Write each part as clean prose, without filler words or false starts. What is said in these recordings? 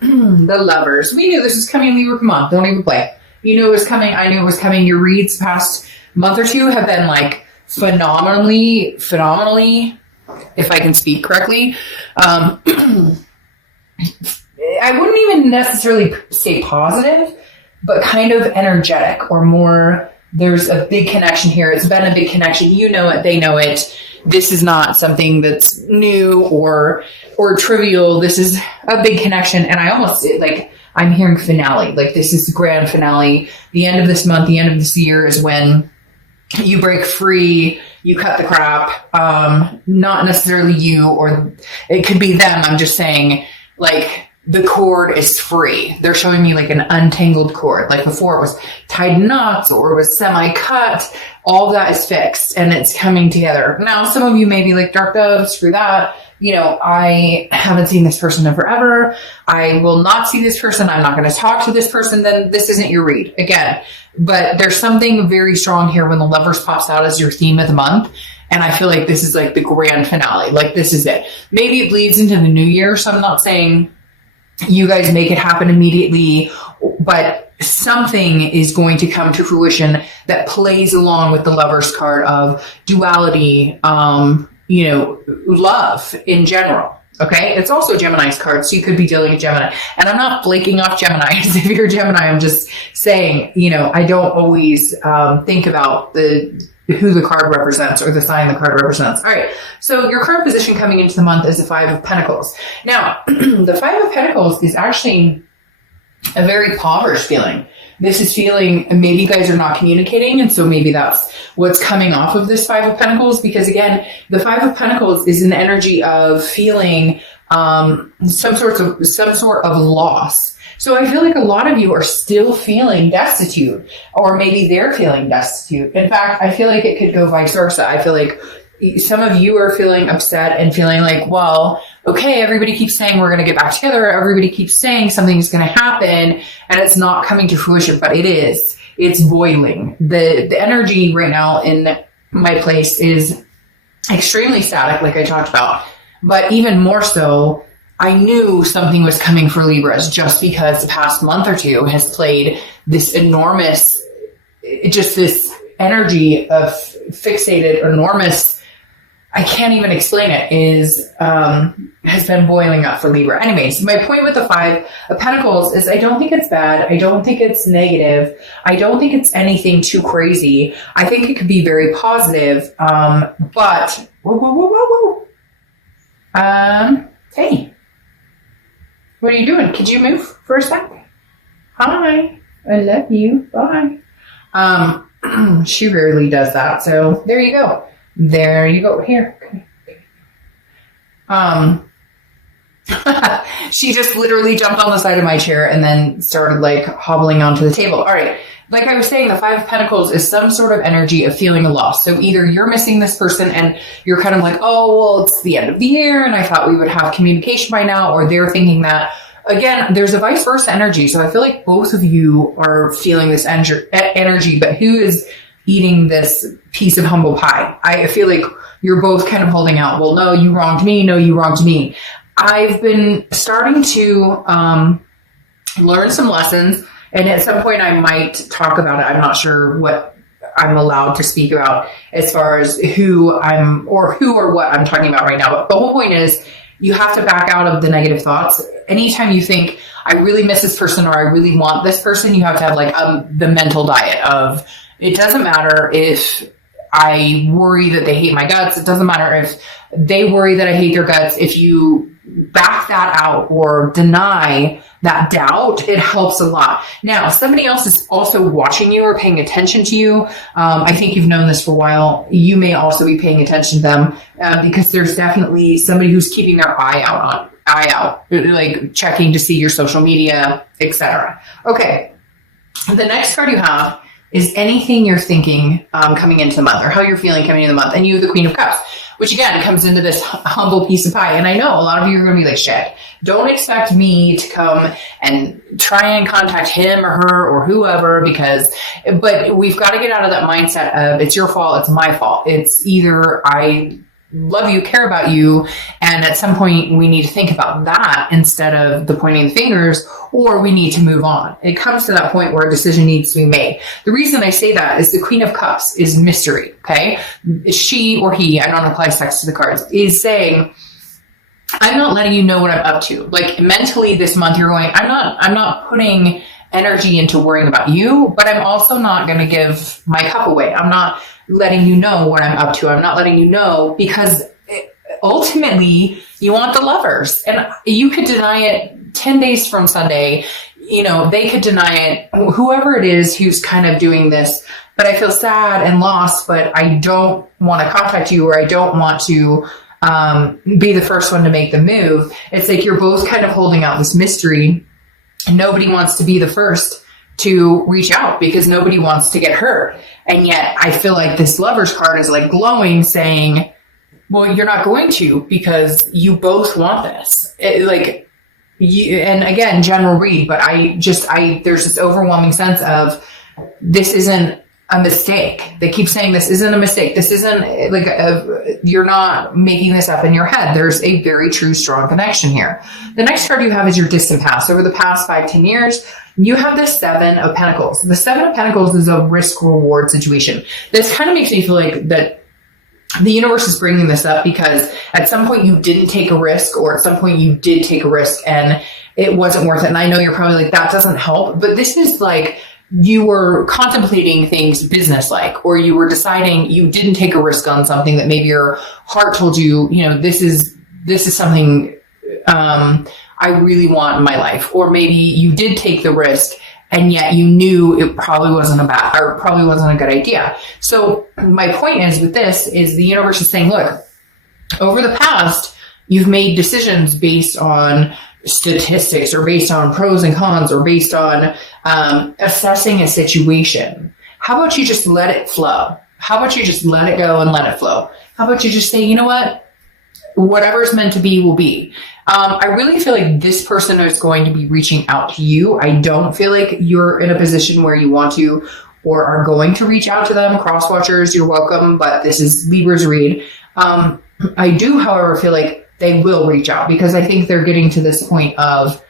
The Lovers. We knew this was coming, Libra. Come on, don't even play. You knew it was coming. I knew it was coming. Your reads past month or two have been like phenomenally, if I can speak correctly. I wouldn't even necessarily say positive, but kind of energetic or more. There's a big connection here. It's been a big connection. You know it. They know it. This is not something that's new or trivial. This is a big connection. And I almost like, I'm hearing finale. Like this is the grand finale. The end of this month, the end of this year is when you break free, you cut the crap. Not necessarily you, or it could be them. I'm just saying, like, the cord is free. They're showing me like an untangled cord. Like before it was tied knots or it was semi-cut. All that is fixed and it's coming together. Now, some of you may be like, Dark Dove, screw that. You know, I haven't seen this person in forever. I will not see this person. I'm not going to talk to this person. Then this isn't your read again. But there's something very strong here when the Lovers pops out as your theme of the month. And I feel like this is like the grand finale. Like this is it. Maybe it bleeds into the new year. So I'm not saying you guys make it happen immediately, but something is going to come to fruition that plays along with the Lovers card of duality, you know, love in general. Okay. It's also Gemini's card. So you could be dealing with Gemini, and I'm not flaking off Geminis. If you're Gemini, I'm just saying, you know, I don't always, think about who the card represents or the sign the card represents. All right. So your current position coming into the month is the Five of Pentacles. Now, the Five of Pentacles is actually a very impoverished feeling. This is feeling maybe you guys are not communicating. And so maybe that's what's coming off of this Five of Pentacles. Because again, the Five of Pentacles is an energy of feeling some sort of loss. So I feel like a lot of you are still feeling destitute, or maybe they're feeling destitute. In fact, I feel like it could go vice versa. I feel like some of you are feeling upset and feeling like, well, okay, everybody keeps saying we're going to get back together. Everybody keeps saying something's going to happen and it's not coming to fruition, but it is. It's boiling. The energy right now in my place is extremely static, like I talked about, but even more so, I knew something was coming for Libras just because the past month or two has played this enormous, just this energy of fixated, enormous, I can't even explain it, has been boiling up for Libra. Anyways, my point with the Five of Pentacles is I don't think it's bad. I don't think it's negative. I don't think it's anything too crazy. I think it could be very positive. But, hey. What are you doing? Could you move for a second? Hi. I love you. Bye. She rarely does that. So there you go. There you go. Here. She just literally jumped on the side of my chair and then started like hobbling onto the table. All right. Like I was saying, the Five of Pentacles is some sort of energy of feeling a loss. So either you're missing this person and you're kind of like, oh, well, it's the end of the year and I thought we would have communication by now, or they're thinking that. Again, there's a vice versa energy. So I feel like both of you are feeling this energy, but who is eating this piece of humble pie? I feel like you're both kind of holding out. Well, no, you wronged me. No, you wronged me. I've been starting to learn some lessons. And at some point I might talk about it. I'm not sure what I'm allowed to speak about as far as who or what I'm talking about right now. But the whole point is you have to back out of the negative thoughts. Anytime you think, I really miss this person or I really want this person, you have to have like the mental diet of, it doesn't matter if I worry that they hate my guts. It doesn't matter if they worry that I hate their guts. If you back that out or deny that doubt, it helps a lot. Now, somebody else is also watching you or paying attention to you. I think you've known this for a while. You may also be paying attention to them because there's definitely somebody who's keeping their eye out, like checking to see your social media, etc. Okay. The next card you have is anything you're thinking coming into the month, or how you're feeling coming into the month. And you have the Queen of Cups, which again comes into this humble piece of pie. And I know a lot of you are going to be like, shit, don't expect me to come and try and contact him or her or whoever, but we've got to get out of that mindset of it's your fault, it's my fault. It's either I love you, care about you. And at some point we need to think about that instead of the pointing the fingers, or we need to move on. It comes to that point where a decision needs to be made. The reason I say that is the Queen of Cups is mystery. Okay. She or he, I don't apply sex to the cards, is saying, I'm not letting you know what I'm up to. Like mentally this month you're going, I'm not putting energy into worrying about you, but I'm also not going to give my cup away. I'm not letting you know what I'm up to. I'm not letting you know because ultimately you want the lovers, and you could deny it 10 days from Sunday. You know, they could deny it, whoever it is who's kind of doing this, but I feel sad and lost, but I don't want to contact you, or I don't want to be the first one to make the move. It's like you're both kind of holding out this mystery. Nobody wants to be the first to reach out because nobody wants to get hurt. And yet I feel like this Lover's card is like glowing, saying, well, you're not going to, because you both want this. And again, general read, but there's this overwhelming sense of this isn't a mistake. They keep saying this isn't a mistake. This isn't like you're not making this up in your head. There's a very true, strong connection here. The next card you have is your distant past. Over the past 5-10 years, you have the 7 of Pentacles. The 7 of Pentacles is a risk reward situation. This kind of makes me feel like that the universe is bringing this up because at some point you didn't take a risk, or at some point you did take a risk and it wasn't worth it. And I know you're probably like, that doesn't help, but this is like, you were contemplating things business-like, or you were deciding you didn't take a risk on something that maybe your heart told you, you know, this is something I really want in my life. Or maybe you did take the risk and yet you knew it probably wasn't a good idea. So my point is with this is the universe is saying, look, over the past, you've made decisions based on statistics, or based on pros and cons, or based on assessing a situation. How about you just let it flow? How about you just let it go and let it flow? How about you just say, you know what? Whatever's meant to be will be. I really feel like this person is going to be reaching out to you. I don't feel like you're in a position where you want to or are going to reach out to them. Cross watchers, you're welcome, but this is Libra's read. I do, however, feel like they will reach out because I think they're getting to this point of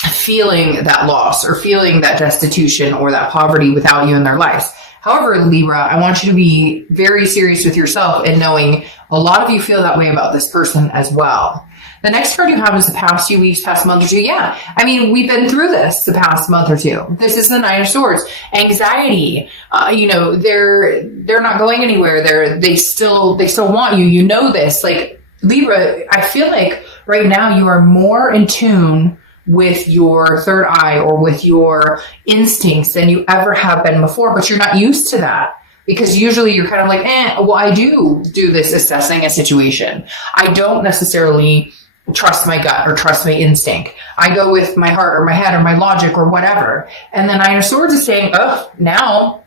feeling that loss or feeling that destitution or that poverty without you in their lives. However, Libra, I want you to be very serious with yourself and knowing a lot of you feel that way about this person as well. The next card you have is the past few weeks, past month or two. Yeah. I mean, we've been through this the past month or two. This is the Nine of Swords. Anxiety. They're not going anywhere. They still want you. You know this. Like, Libra, I feel like right now you are more in tune with your third eye or with your instincts than you ever have been before, but you're not used to that because usually you're kind of like, well, I do this assessing a situation. I don't necessarily trust my gut or trust my instinct. I go with my heart or my head or my logic or whatever. And the Nine of Swords is saying, oh, now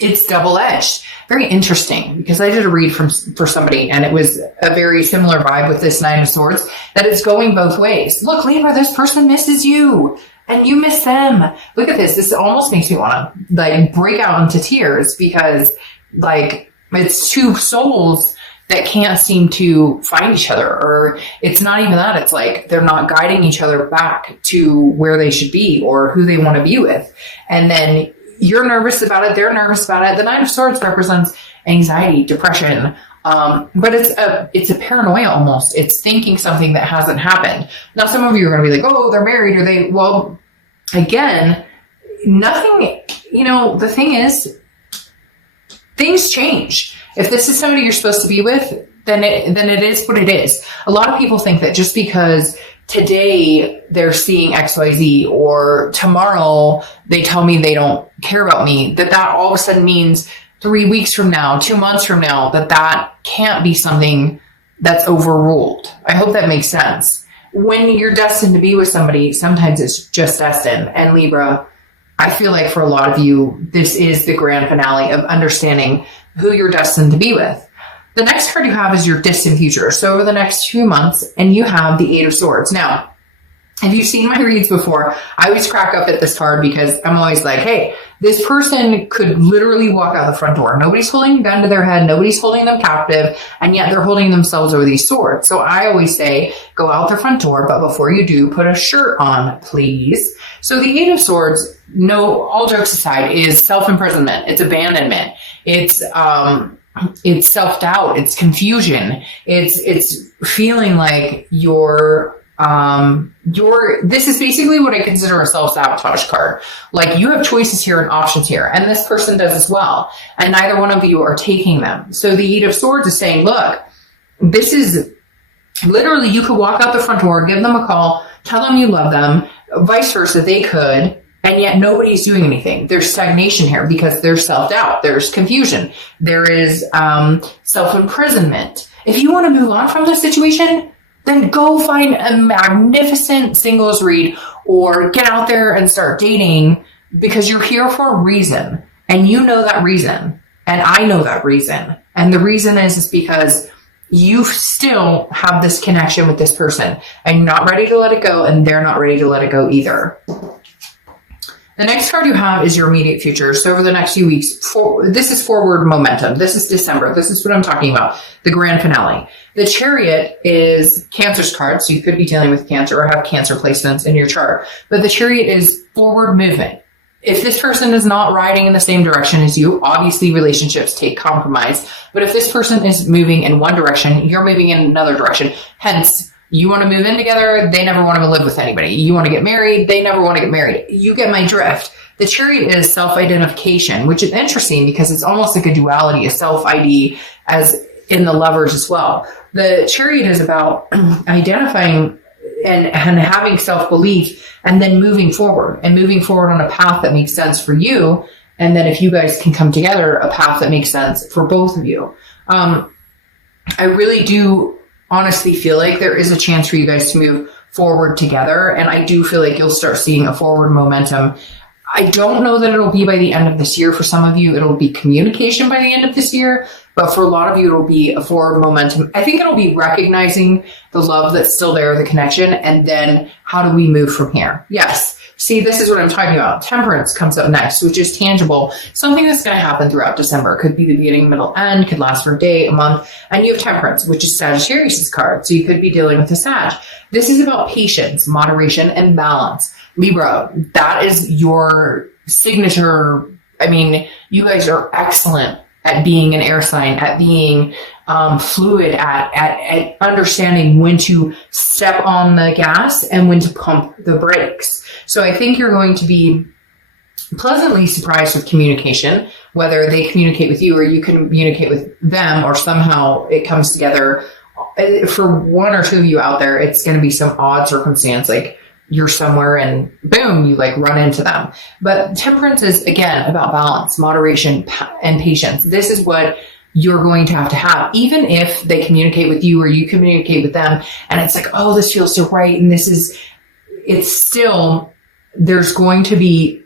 it's double-edged. Very interesting, because I did a read for somebody and it was a very similar vibe with this Nine of Swords, that it's going both ways. Look, Libra, this person misses you and you miss them. Look at this. This almost makes me want to like break out into tears because like it's two souls that can't seem to find each other, or it's not even that. It's like they're not guiding each other back to where they should be or who they want to be with. And then you're nervous about it. They're nervous about it. The Nine of Swords represents anxiety, depression. But it's a paranoia almost. It's thinking something that hasn't happened. Now, some of you are going to be like, oh, they're married, well, again, nothing, the thing is, things change. If this is somebody you're supposed to be with, then it is what it is. A lot of people think that just because today they're seeing XYZ or tomorrow they tell me they don't care about me, that all of a sudden means 3 weeks from now, 2 months from now, that can't be something that's overruled. I hope that makes sense. When you're destined to be with somebody, sometimes it's just destined. And Libra, I feel like for a lot of you, this is the grand finale of understanding who you're destined to be with. The next card you have is your distant future. So over the next few months, and you have the Eight of Swords. Now, if you've seen my reads before, I always crack up at this card because I'm always like, hey, This person could literally walk out the front door. Nobody's holding a gun to their head. Nobody's holding them captive. And yet they're holding themselves over these swords. So I always say, go out the front door. But before you do, put a shirt on, please. So the Eight of Swords, no, all jokes aside, is self-imprisonment. It's abandonment. It's self-doubt. It's confusion. It's feeling like this is basically what I consider a self-sabotage card. Like, you have choices here and options here, and this person does as well. And neither one of you are taking them. So the Eight of Swords is saying, look, this is literally, you could walk out the front door, give them a call, tell them you love them, vice versa, they could, and yet nobody's doing anything. There's stagnation here because there's self-doubt, there's confusion, there is self-imprisonment. If you want to move on from this situation, then go find a magnificent singles read or get out there and start dating, because you're here for a reason, and you know that reason, and I know that reason. And the reason is because you still have this connection with this person, and you're not ready to let it go, and they're not ready to let it go either. The next card you have is your immediate future. So over the next few weeks, this is forward momentum. This is December. This is what I'm talking about, the grand finale. The Chariot is Cancer's card, so you could be dealing with Cancer or have Cancer placements in your chart. But the Chariot is forward movement. If this person is not riding in the same direction as you, obviously relationships take compromise. But if this person is moving in one direction, you're moving in another direction. Hence, you want to move in together, they never want to live with anybody. You want to get married, they never want to get married. You get my drift. The Chariot is self-identification, which is interesting because it's almost like a duality, a self-ID as in the Lovers as well. The Chariot is about identifying and having self-belief, and then moving forward on a path that makes sense for you. And then if you guys can come together, a path that makes sense for both of you. I really do honestly feel like there is a chance for you guys to move forward together. And I do feel like you'll start seeing a forward momentum. I don't know that it'll be by the end of this year. For some of you, it'll be communication by the end of this year. But for a lot of you, it'll be a forward momentum. I think it'll be recognizing the love that's still there, the connection, and then how do we move from here? Yes. See, this is what I'm talking about. Temperance comes up next, which is tangible. Something that's going to happen throughout December. Could be the beginning, middle, end. Could last for a day, a month. And you have Temperance, which is Sagittarius' card. So you could be dealing with a Sag. This is about patience, moderation, and balance. Libra, that is your signature. I mean, you guys are excellent at being an air sign, at being fluid, at understanding when to step on the gas and when to pump the brakes. So I think you're going to be pleasantly surprised with communication, whether they communicate with you or you communicate with them, or somehow it comes together. For one or two of you out there, it's going to be some odd circumstance, like you're somewhere and boom, you like run into them. But Temperance is, again, about balance, moderation, and patience. This is what you're going to have, even if they communicate with you or you communicate with them. And it's like, oh, this feels so right. And it's still, there's going to be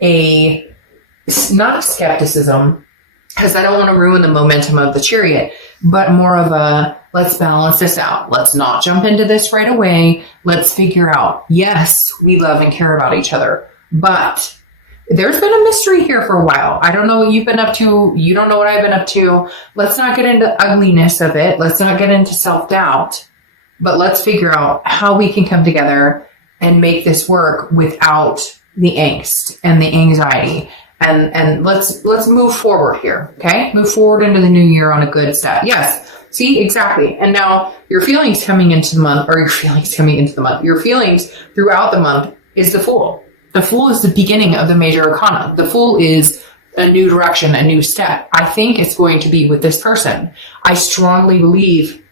not a skepticism, because I don't want to ruin the momentum of the Chariot, but more of a, let's balance this out. Let's not jump into this right away. Let's figure out, yes, we love and care about each other, but there's been a mystery here for a while. I don't know what you've been up to. You don't know what I've been up to. Let's not get into the ugliness of it. Let's not get into self-doubt, but let's figure out how we can come together and make this work without the angst and the anxiety. And let's move forward here. Okay. Move forward into the new year on a good step. Yes. See, exactly. And now your feelings coming into the month, your feelings throughout the month is the Fool. The Fool is the beginning of the major arcana. The Fool is a new direction, a new step. I think it's going to be with this person. I strongly believe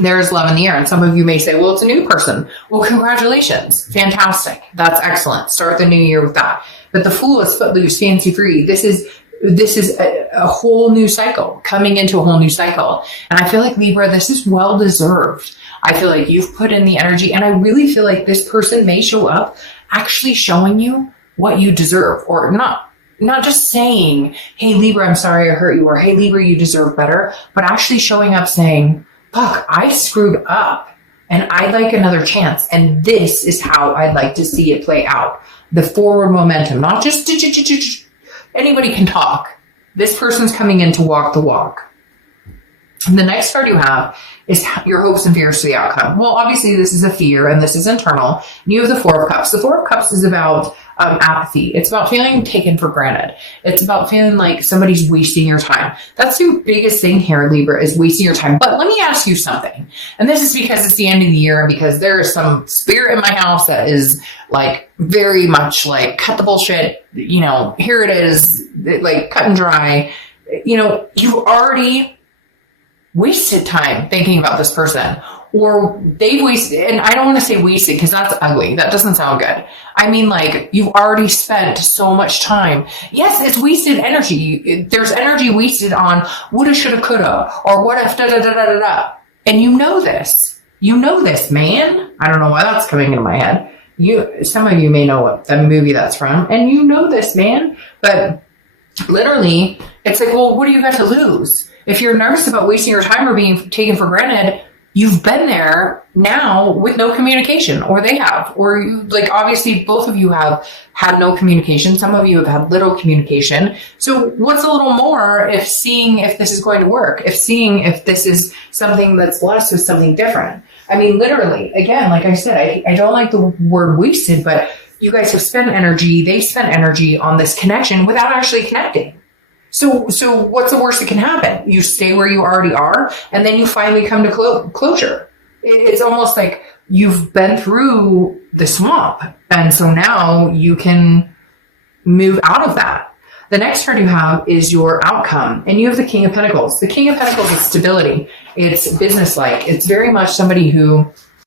there's love in the air. And some of you may say, well, it's a new person. Well, congratulations. Fantastic. That's excellent. Start the new year with that. But the Fool is footloose, fancy free. This is a whole new cycle, coming into a whole new cycle. And I feel like, Libra, this is well deserved. I feel like you've put in the energy, and I really feel like this person may show up actually showing you what you deserve, or not just saying, hey, Libra, I'm sorry I hurt you, or hey, Libra, you deserve better, but actually showing up saying, fuck, I screwed up. and I'd like another chance. And this is how I'd like to see it play out. The forward momentum, not just anybody can talk. This person's coming in to walk the walk. And the next card you have is your hopes and fears for the outcome. Well, obviously this is a fear and this is internal. And you have the Four of Cups. The Four of Cups is about apathy. It's about feeling taken for granted. It's about feeling like somebody's wasting your time. That's the biggest thing here, Libra, is wasting your time. But let me ask you something. And this is because it's the end of the year and because there is some spirit in my house that is like very much like, cut the bullshit, you know, here it is, like cut and dry. You know, you've already wasted time thinking about this person, or they've wasted, and I don't want to say wasted because that's ugly. That doesn't sound good. I mean, like, you've already spent so much time. Yes, it's wasted energy. There's energy wasted on woulda, shoulda, coulda, or what if, da, da, da, da, da, da. And you know this. You know this, man. I don't know why that's coming into my head. Some of you may know what the movie that's from, and you know this, man. But literally, it's like, well, what do you got to lose? If you're nervous about wasting your time or being taken for granted, you've been there now with no communication, or they have, or you, like, obviously both of you have had no communication. Some of you have had little communication. So what's a little more if seeing if this is going to work, if seeing if this is something that's blessed with something different? I mean, literally, again, like I said, I don't like the word wasted, but you guys have spent energy, they spent energy on this connection without actually connecting. So what's the worst that can happen? You stay where you already are, and then you finally come to closure. It's almost like you've been through the swamp, and so now you can move out of that. The next card you have is your outcome, and you have the King of Pentacles. The King of Pentacles is stability. It's business-like. It's very much somebody who